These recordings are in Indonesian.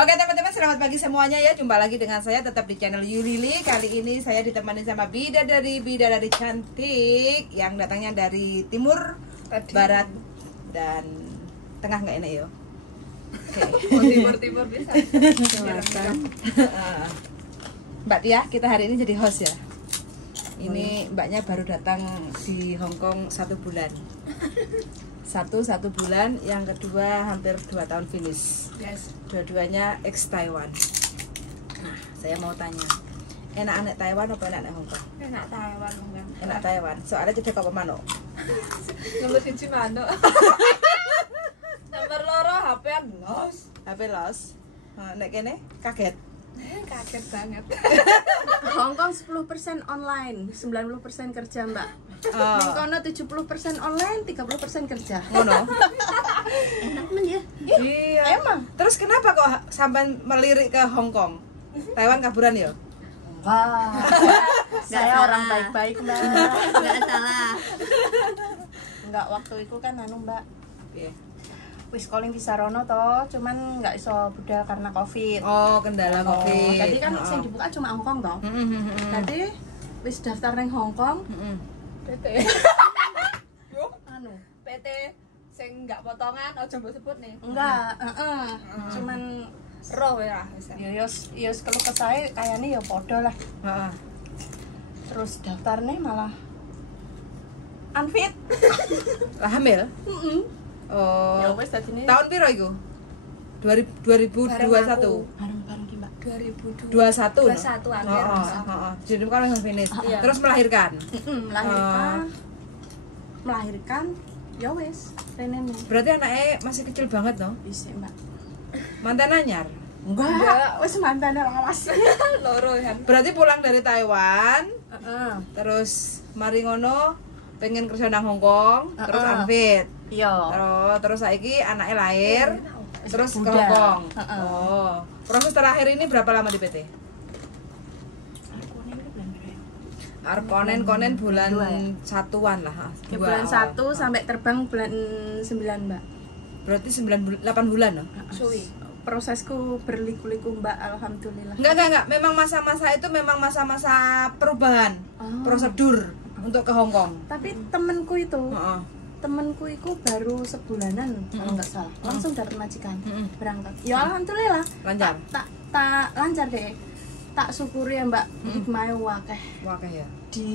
Oke teman-teman, selamat pagi semuanya ya. Jumpa lagi dengan saya tetap di channel Yulili. Kali ini saya ditemani sama bidadari cantik yang datangnya dari timur, barat, dan tengah nggak ini yo. Timur bisa. Mbak Tia, kita hari ini jadi host ya. Ini mbaknya baru datang di Hong Kong 1 bulan. Satu bulan, yang kedua hampir 2 tahun finish. Yes. Dua-duanya ex Taiwan. Nah, saya mau tanya, enak anak Taiwan apa enak Hong Kong? Enak Taiwan kan. Enak Taiwan. Soalnya cedek apa manuk? Nomor 1 manuk. Nomor loro HP-an los. HP los. Nek kene kaget. Kaget banget. Hong Kong 10% online, 90% kerja, Mbak. Ning kono 70% online, 30% kerja. Ngono. Enak men ya. Iya. Emang. Terus kenapa kok sampai melirik ke Hong Kong? Taiwan kaburan ya? Wah. Saya orang baik-baik, Mbak. Enggak salah. Enggak, waktu itu kan Mbak. Iya. Wis calling di Sarono toh, cuman nggak iso budal karena Covid. Oh, kendala Covid. Jadi kan yang dibuka cuma Hong Kong toh. Jadi wis daftar nang Hong Kong. PT. PT sing enggak potongan aja mbok sebut nih. Enggak, cuman Roh ya wis. ya kalau ke saya kayaknya ya podo lah. Heeh. Terus daftarnya malah unfit. Lah hamil? Oh. Ya wis dadine Tahun piro iku? 2021. bareng-bareng ki, Mbak. 2021 21. akhir. Heeh. Jadi kan langsung finish. Iya. Terus melahirkan. Melahirkan ya wis rene nih. Berarti anaknya masih kecil banget no? Bisa, Mbak. Mantan anyar. Enggak, wis mantan lawas. Loro kan. Berarti pulang dari Taiwan, Heeh. terus mari ngono pengen kerja nang Hong Kong, terus unfit. Iya. Terus saiki anaknya lahir, terus ke Udah. Hong Kong. Heeh. Oh. Proses terakhir ini berapa lama di PT? Arkonen bulan Dua ya? satuan lah. Ya, bulan 1 sampai terbang bulan 9, Mbak. Berarti 8 bulan loh. Suwi. Prosesku berliku-liku, Mbak, alhamdulillah. Enggak. Memang masa-masa itu memang masa-masa perubahan prosedur untuk ke Hong Kong. Tapi temenku itu, Heeh. temenku itu baru sebulanan kalau nggak salah, langsung dapat majikan berangkat. Ya alhamdulillah. Lancar. Tak lancar deh. Tak syukuri ya, Mbak, hikmahnya wakeh. Wakeh ya. Di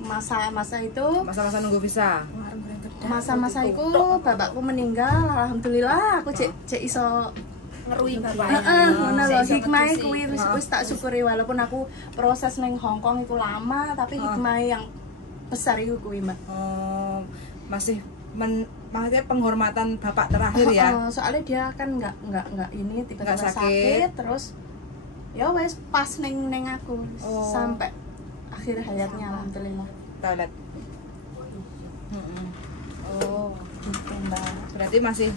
masa-masa itu, Masa-masa nunggu visa. masa-masa itu bapakku meninggal, alhamdulillah aku cek iso Ngerui bapak. ngono lho, hikmahnya kuwi wis tak syukuri walaupun aku proses neng Hong Kong itu lama, tapi hikmah yang besar itu kuwi, Mbak. Oh, masih maksudnya penghormatan bapak terakhir ya. Soalnya dia kan nggak ini tiba-tiba Nggak sakit. sakit terus ya wes pas neng aku sampai akhir hayatnya, alhamdulillah. Toilet. Oh, Gitu, Mbak. berarti masih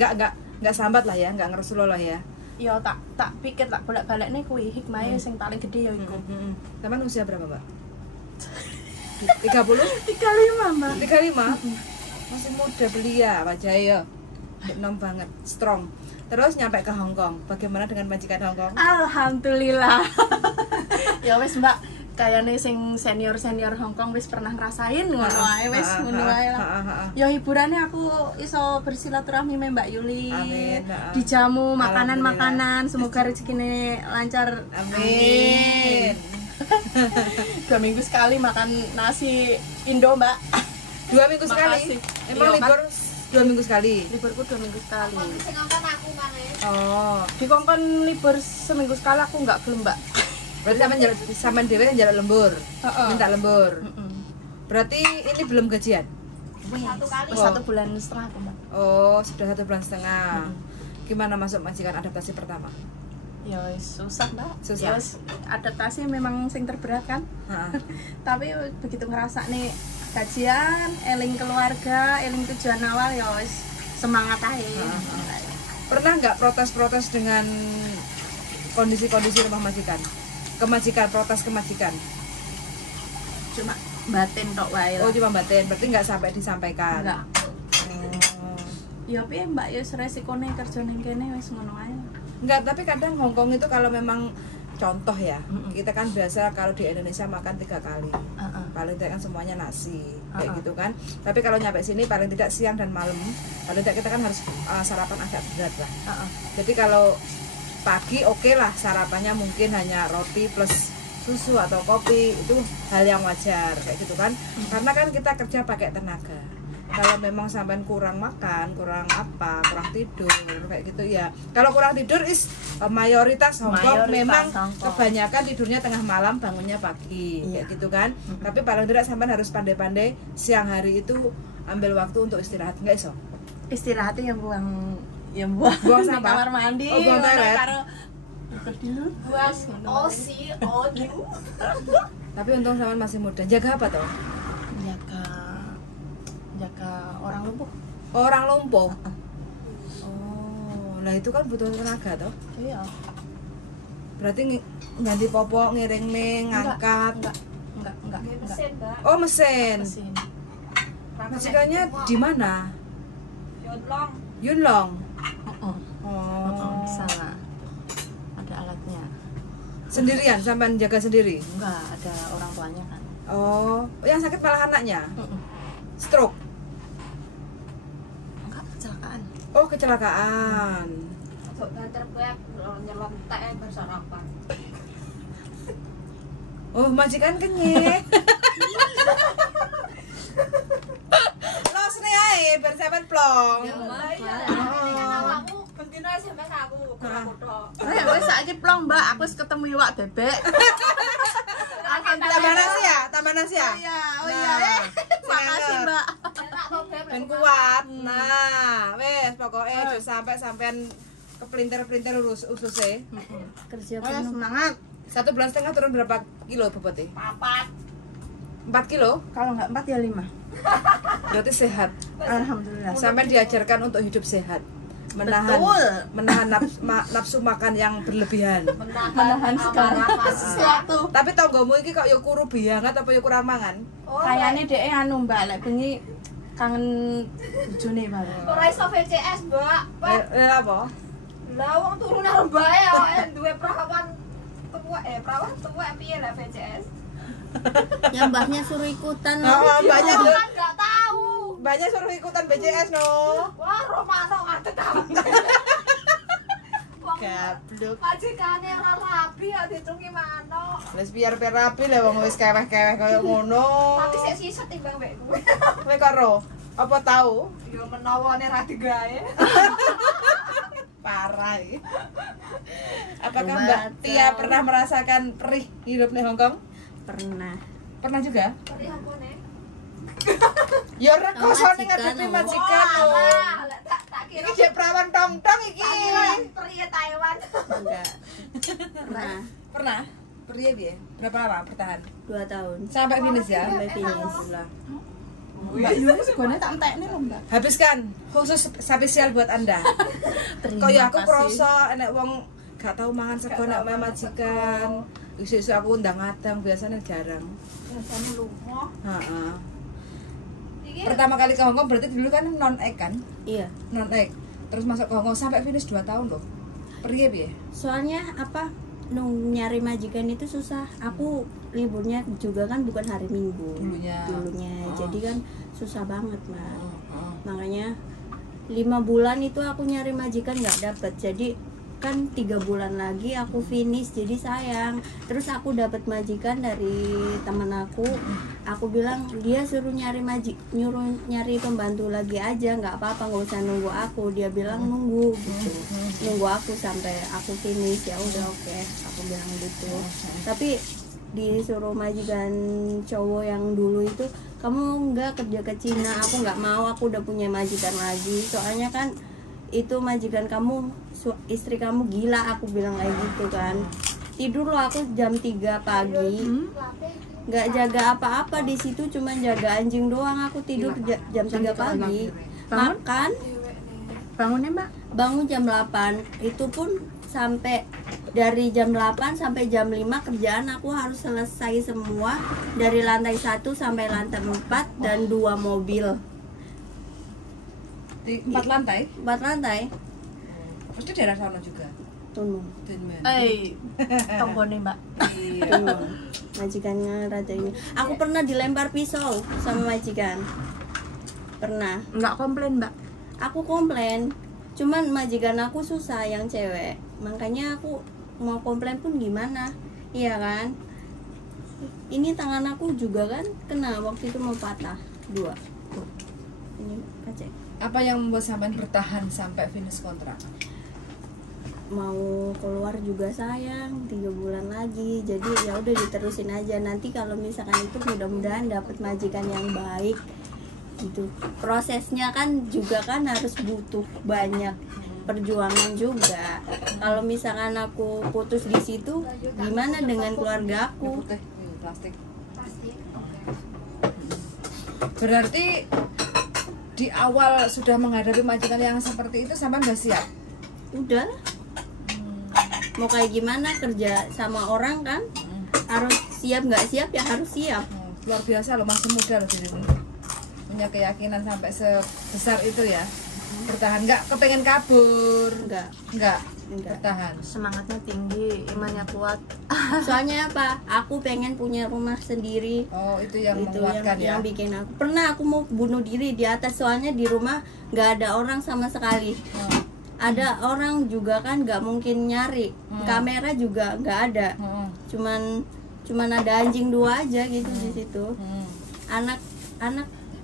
nggak sambat lah ya, nggak ngeresul lah ya. Ya tak pikir tak bolak-balik nih kuwi hikmahnya yang paling gede ya iku. Teman usia berapa, Mbak? 30? 35, Mbak. 35? Masih muda belia, wajah ya. Nom banget, strong. Terus nyampe ke Hong Kong. Bagaimana dengan majikan Hong Kong? Alhamdulillah. Ya wes, Mbak, kayaknya sing senior Hong Kong wis pernah ngerasain ngono ae wis ngono ae lah. Ya hiburannya aku iso bersilaturahmi sama Mbak Yuli. Amin. Dijamu makanan-makanan, semoga rezekine lancar. Amin. 2 minggu sekali makan nasi Indo, Mbak. 2 minggu sekali. Makasih. Emang Iya, libur 2 minggu sekali. Liburku 2 minggu sekali. Sing ngongkon aku maneh. Oh, Di kongkon libur seminggu sekali aku nggak gelem, Mbak. berarti sama dhewe njaluk lembur. Heeh. Minta lembur. Berarti ini belum gajian. Wis 1 bulan setengah aku, Mbak. Oh, sudah 1 bulan setengah. Gimana masuk majikan adaptasi pertama? Ya wis susah, Mbak. Susah. Ya wis adaptasi memang sing terberat kan. Heeh. Tapi begitu ngerasa nih gajian, eling keluarga, eling tujuan awal ya wis semangat aja. Pernah nggak protes-protes dengan kondisi-kondisi rumah majikan? Protes ke majikan? Cuma batin tok wae. Oh, cuma batin, berarti nggak sampai disampaikan. Enggak. Ya piye, Mbak, ya resikonya kerja ning kene wis ngono ae. Enggak, tapi kadang Hongkong itu kalau memang contoh ya, kita kan biasa kalau di Indonesia makan 3 kali, paling tidak kan semuanya nasi, kayak gitu kan. Tapi kalau nyampe sini paling tidak siang dan malam, paling tidak kita kan harus sarapan agak berat lah. Jadi kalau pagi oke lah sarapannya mungkin hanya roti plus susu atau kopi, itu hal yang wajar kayak gitu kan. Karena kan kita kerja pakai tenaga. Kalau memang sampean kurang makan, kurang tidur kayak gitu ya. Kalau kurang tidur mayoritas Hongkong memang kebanyakan tidurnya tengah malam, bangunnya pagi kayak gitu kan. Tapi paling tidak sampean harus pandai-pandai siang hari itu ambil waktu untuk istirahat, enggak iso. Istirahatnya yang buang Buang di sampah? kamar mandi. Oh, buang toilet. buang osi oju. Tapi untung sampean masih muda. Jaga apa toh? Jaga orang lumpuh. Orang lumpuh. Oh, nah itu kan butuh tenaga toh. Iya. Berarti ganti popok, ngiring mie, ngangkat. Enggak. Mesin, Mbak. Oh, mesin. Mesin. Majikannya di mana? Yonlong. Yunlong. Oh, sana. Ada alatnya. Sendirian sampean jaga sendiri? Enggak, ada orang tuanya kan. Oh, yang sakit malah anaknya? Stroke? Enggak, kecelakaan. Oh, kecelakaan. Sok ganter beb nyelentek bersarapan. Oh, majikan kenyek. Los nih ae, bersahabat plong. Awakmu bentino SMS aku, kurang foto. Wes saiki plong, Mbak. Aku wis ketemu iwak bebek. Tambah nasi ya? Tambah nasi ya? Oh iya. Makasih, Mbak. Enak to beb. Dan kuat. Nah, wes pokoknya aja sampean kepelintir-pelintir ususnya. Kerja Oh, semangat. 1,5 bulan turun berapa kilo bobotnya? 4. 4 kilo? Kalau enggak 4 ya 5. Berarti sehat. Alhamdulillah. Sampai diajarkan untuk hidup sehat, menahan nafsu makan yang berlebihan. Menahan segala sesuatu. Tapi tonggomu iki kok ya kuru banget apa ya kurang mangan? Kayaknya dhek anu, Mbak, lek bengi kangen bojone banget. Ora iso VCS, Mbak. Apa? Lah wong turun nang mbae awake duwe perawan tua piye lah VCS. Ya mbahnya suruh ikutan. Mbaknya Aku kan enggak tahu. Mbaknya suruh ikutan BCS no. Wah, Romano ngadeg kamu. Gablok. Majikane ora rapi ya dicungi mano. Wis biar rapi lah wong wis keweh-keweh kaya ngono. Tapi sik siset timbang mbek kowe. Kowe karo apa tahu? Ya menawane ra digawe. Parah ya. Apakah Mbak Tia pernah merasakan perih hidup di Hongkong? Pernah. Pernah juga? Perih apa nih? Ya rekosone ngadepi majikan lho. Tak kira Iki jek prawan tong-tong iki. perih Taiwan. Enggak. Pernah. Pernah? Perih piye? Berapa lama bertahan? 2 tahun. Sampai finish ya? Sampai finish. Mbak Yu segone tak entekne lho, Mbak. Habiskan khusus spesial buat Anda. Kok ya aku kroso enek wong gak tau mangan sego nek omahe majikan. Isu-isu aku undang ngadang biasanya jarang. Biasane lunga. Heeh. Iki Pertama kali ke Hongkong berarti dulu kan non egg kan? Iya. Non egg. Terus masuk ke Hongkong sampai finish 2 tahun loh. Pergi piye? Soalnya apa? Nyari majikan itu susah. Aku liburnya juga kan bukan hari Minggu. Dulunya. Jadi kan susah banget, Mbak. Makanya 5 bulan itu aku nyari majikan nggak dapet. Jadi kan 3 bulan lagi aku finish, jadi sayang. Terus aku dapat majikan dari temen aku bilang dia suruh nyuruh nyari pembantu lagi aja, nggak apa-apa, nggak usah nunggu aku. Dia bilang nunggu gitu, nunggu aku sampai aku finish. Ya udah oke, aku bilang gitu. Tapi disuruh majikan cowok yang dulu itu, kamu nggak kerja ke Cina. Aku nggak mau, aku udah punya majikan lagi. Soalnya kan itu majikan kamu, istri kamu gila, aku bilang kayak gitu kan. Tidur loh aku jam 3 pagi, nggak jaga apa-apa di situ, cuma jaga anjing doang. Aku tidur jam 3 pagi. Makan Bangunnya Mbak? bangun jam 8. Itu pun sampai dari jam 8 sampai jam 5 kerjaan aku harus selesai semua, dari lantai 1 sampai lantai 4 dan 2 mobil. Di 4 lantai? 4 lantai. Pasti daerah sana juga. Tunung. Tonggone Mbak. Tunung. Majikannya rada ini. Aku pernah dilempar pisau sama majikan. Pernah. Enggak komplain Mbak. Aku komplain. Cuman majikan aku susah yang cewek. Makanya aku mau komplain pun gimana? Iya kan? Ini tangan aku juga kan kena waktu itu mau patah 2. Tuh. Ini kaca. Apa yang membuat sampean bertahan sampai finish kontrak? Mau keluar juga sayang 3 bulan lagi, jadi ya udah diterusin aja. Nanti kalau misalkan itu mudah-mudahan dapat majikan yang baik gitu. Prosesnya kan juga kan harus butuh banyak perjuangan juga. Kalau misalkan aku putus di situ, gimana dengan keluarga aku? Plastik. Pasti. Berarti di awal sudah menghadapi majikan yang seperti itu sampean udah siap? Udah, mau kayak gimana kerja sama orang kan, harus siap. Nggak siap ya harus siap. Luar biasa loh, masih muda loh dirimu, punya keyakinan sampai sebesar itu ya. Bertahan, nggak kepengen kabur? Nggak. Bertahan. Semangatnya tinggi, imannya kuat. Soalnya apa, aku pengen punya rumah sendiri. Oh, itu yang Itu menguatkan ya. yang bikin aku pernah aku mau bunuh diri di atas, soalnya di rumah nggak ada orang sama sekali. Ada orang juga kan nggak mungkin nyari, kamera juga nggak ada, cuman ada anjing 2 aja gitu di situ. Anak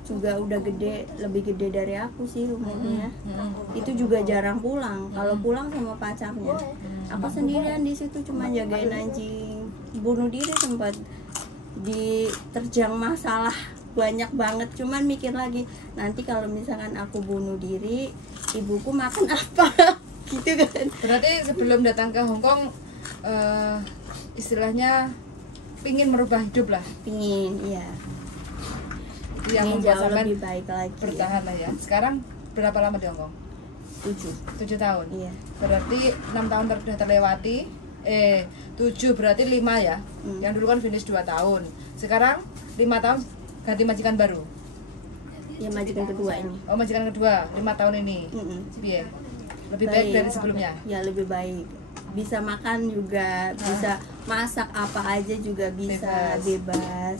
juga udah gede, lebih gede dari aku sih umurnya. Itu juga jarang pulang, kalau pulang sama pacarnya. Aku sendirian di situ cuma jagain anjing. Bunuh diri sempat, diterjang masalah banyak banget, cuman mikir lagi nanti kalau misalkan aku bunuh diri, ibuku makan apa gitu kan. Berarti sebelum datang ke Hong Kong istilahnya pingin merubah hidup lah. Pingin, iya. Itu yang Pingin membuat jauh sampean lebih baik lagi. bertahan lah ya. Sekarang berapa lama di Hong Kong? 7. 7 tahun. Iya. Berarti 6 tahun sudah terlewati. 7 berarti 5 ya. Yang dulu kan finish 2 tahun. Sekarang 5 tahun ganti majikan baru. Ya majikan kedua ini. Oh, majikan kedua 5 tahun ini. Piye? Lebih baik dari sebelumnya. Ya lebih baik. Bisa makan juga, bisa masak apa aja juga bisa, bebas.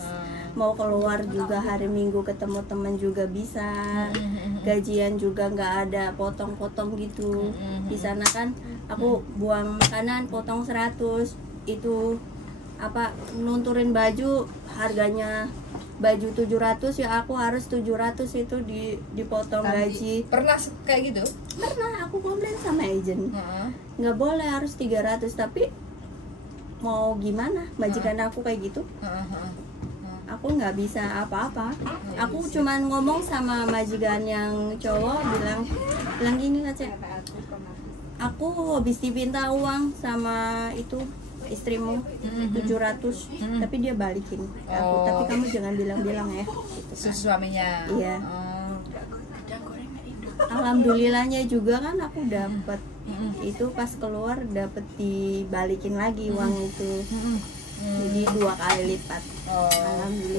Mau keluar juga hari Minggu ketemu teman juga bisa. Gajian juga nggak ada potong-potong gitu. Di sana kan aku buang makanan potong 100, itu apa nunturin baju harganya baju 700 ya aku harus 700 itu dipotong gaji. Pernah kayak gitu? Pernah, aku komplain sama agent. Nggak boleh, harus 300, tapi mau gimana majikan aku kayak gitu. Aku nggak bisa apa-apa. Aku cuman ngomong sama majikan yang cowok, bilang gini lah, Cek, aku habis dipinta uang sama itu istrimu 700, tapi dia balikin ke aku. Tapi kamu jangan bilang-bilang ya gitu kan. Suaminya. Iya. Alhamdulillahnya juga kan aku dapat itu, pas keluar dapat dibalikin lagi uang itu. Jadi 2 kali lipat.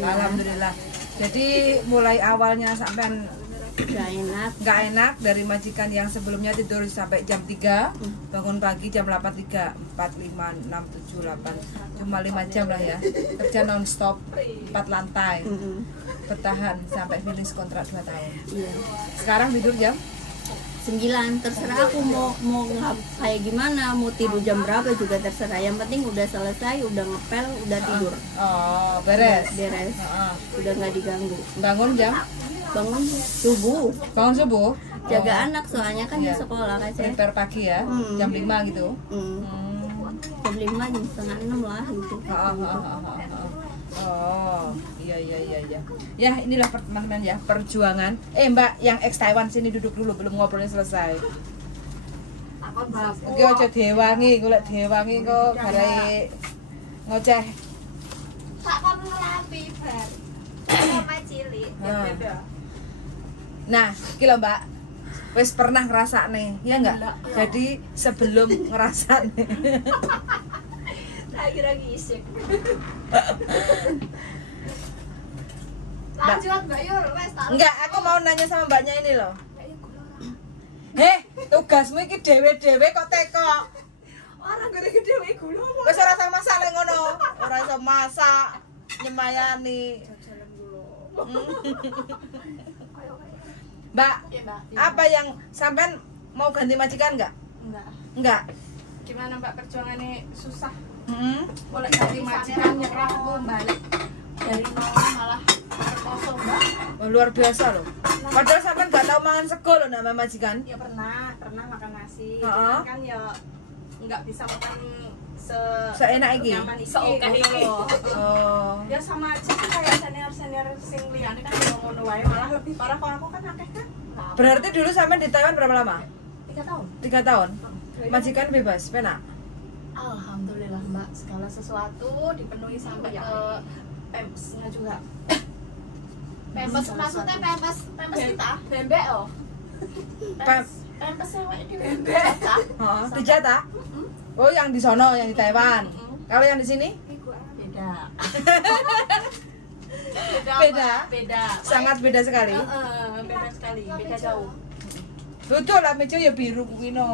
Alhamdulillah. Jadi mulai awalnya sampai nggak enak dari majikan yang sebelumnya tidur sampai jam 3, bangun pagi jam 8.3, 4, 5, 6, 7, 8, cuma 5 jam lah ya, kerja non-stop 4 lantai, bertahan sampai finish kontrak 2 tahun. Sekarang tidur jam 9, terserah aku mau kayak gimana, mau tidur jam berapa juga terserah, yang penting udah selesai, udah ngepel, udah tidur. Beres. Udah nggak diganggu. Bangun subuh, jaga anak soalnya kan di sekolah kan, prepare pagi ya, jam 5 gitu. Jam 5, jam setengah 6 lah gitu. Iya. Ya, inilah teman-teman ya, perjuangan. Mbak yang ex Taiwan sini duduk dulu, belum ngobrolnya selesai. Oke, aja dewangi, golek dewangi kok garai ngoceh. Tak kon ngelapi bar. Sama cilik. Nah, iki lho Mbak, wis pernah ngerasa nih, ya enggak? Jadi sebelum ngerasa nih. Lagi isip. Lanjut Mbak Yul, wes tak. Enggak, aku mau nanya sama Mbaknya ini loh. Tugasmu iki dhewe-dhewe kok teko. gede-gede wae gula. Wis ora usah masak lek ngono. Ora iso masak nyemayani. Jalan gula. Mbak, Iya, Mbak. apa yang sampean mau ganti majikan enggak? Enggak. Enggak. Gimana Mbak perjuangannya susah? Boleh Dari majikan nyerah aku balik dari nol malah terkosong Mbak. Oh, luar biasa loh. Padahal sampean enggak tahu mangan sego loh nama majikan. Ya pernah makan nasi. Heeh. Cuman kan ya nggak bisa makan Seenak iki? nyaman iki. Seoke ngono iki. loh. Oh. Ya sama aja sih kayak senior sing liyane kan ya ngono wae, malah lebih parah kalau aku kan akeh kan. Berarti dulu sampean di Taiwan berapa lama? 3 tahun. 3 tahun. Majikan bebas, penak. Alhamdulillah Mbak, segala sesuatu dipenuhi sampai ke pempesnya juga. Pempes maksudnya pempes kita. bembek oh. Pempes cewek di bebek. Heeh, dijatah. Oh, yang di sono, yang di Taiwan. Kalau yang di sini? Beda. Beda. Mbak, beda. Sangat beda sekali. Beda sekali, beda jauh. Betul lah, meja ya biru kuwi no.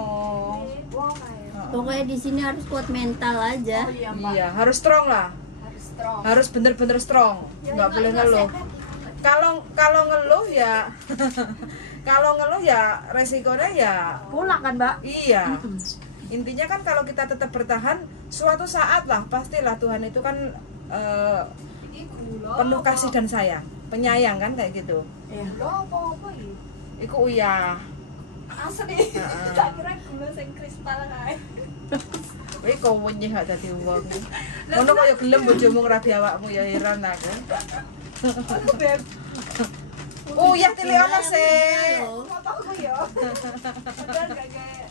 Pokoknya di sini harus kuat mental aja. Oh iya Mbak. Iya, harus strong lah. Harus strong. Harus bener-bener strong. Nggak boleh ngeluh. Kalau ngeluh ya kalau ngeluh ya resikonya ya Pulang kan Mbak? iya. Intinya kan kalau kita tetap bertahan, suatu saat lah pastilah Tuhan itu kan Iki gula. penuh kasih dan sayang, penyayang kan kayak gitu. Iya. Gula apa iki? Iku uyah. Asli. Heeh. Tak kira gula sing kristal kae. Kowe kok wenyih gak dadi wong. Ngono kaya gelem bojomu ngrabi awakmu ya heran aku. Beb. Uyah tilik ono sih. Fotoku ya. Bener gak kayak.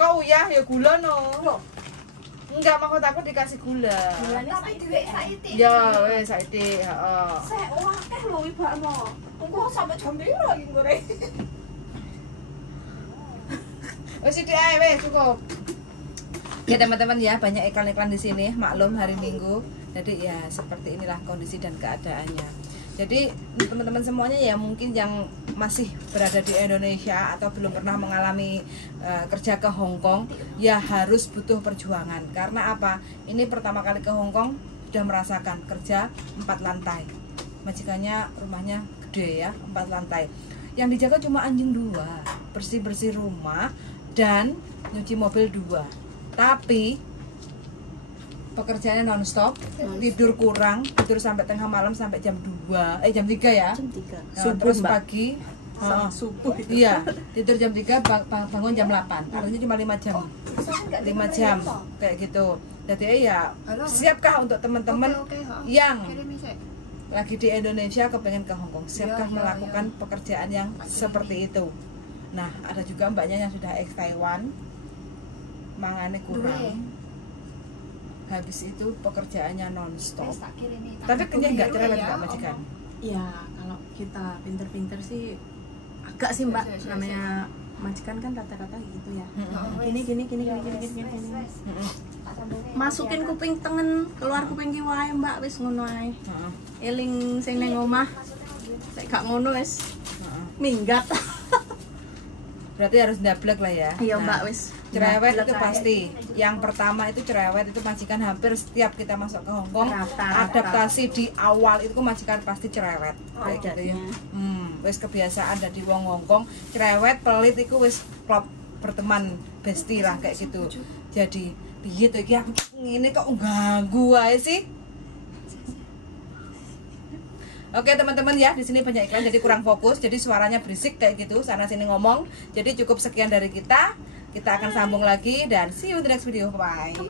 Kok uyah ya gula no. Enggak, maksud aku dikasih gula. Tapi duit saiki. Ya, wes saiki, heeh. Saya akeh lho ibakno. Engko sampe jam piro iki goreng. Wes sithik ae wes cukup. Ya teman-teman ya, banyak iklan-iklan di sini, maklum hari Minggu. Jadi ya seperti inilah kondisi dan keadaannya. Jadi teman-teman semuanya ya mungkin yang masih berada di Indonesia atau belum pernah mengalami kerja ke Hong Kong, ya harus butuh perjuangan. Karena apa? Ini pertama kali ke Hong Kong sudah merasakan kerja 4 lantai. Majikannya rumahnya gede ya, 4 lantai. Yang dijaga cuma anjing 2, bersih-bersih rumah dan nyuci mobil 2. Tapi pekerjaannya non-stop, tidur kurang, tidur sampai tengah malam sampai jam 2, jam 3 ya. Jam 3. Nah, terus pagi Subuh itu. iya, tidur jam 3, bangun jam 8. Artinya cuma 5 jam. 5 jam kayak gitu. Jadi ya siapkah untuk teman-teman yang lagi di Indonesia kepengen ke Hong Kong, siapkah melakukan pekerjaan yang seperti itu? Nah, ada juga mbaknya yang sudah ex Taiwan, mangane kurang. Habis itu pekerjaannya non-stop. Tapi kenyang nggak cerewet nggak majikan? Ya kalau kita pinter-pinter sih agak sih Mbak, namanya majikan kan rata-rata gitu ya. Gini. Masukin kuping tengen, keluar kuping kiwae Mbak, wis ngono ae. Eling sing ning omah. Sek gak ngono wis minggat. Berarti harus ndablek lah ya. Iya Nah, Mbak wis. cerewet Ndablek itu ae. pasti. Yang pertama itu cerewet itu majikan hampir setiap kita masuk ke Hong Kong, Rata-rata. adaptasi di awal itu majikan pasti cerewet. Kayak gitu ya. Adatnya. Wis kebiasaan dari wong Hong Kong, cerewet, pelit itu wis klop berteman bestie lah kayak gitu. Jadi piye to iki aku ngene kok ganggu ae sih. Oke teman-teman ya, di sini banyak iklan jadi kurang fokus, jadi suaranya berisik kayak gitu, sana sini ngomong. Jadi cukup sekian dari kita. Kita akan sambung lagi dan see you in the next video. Bye.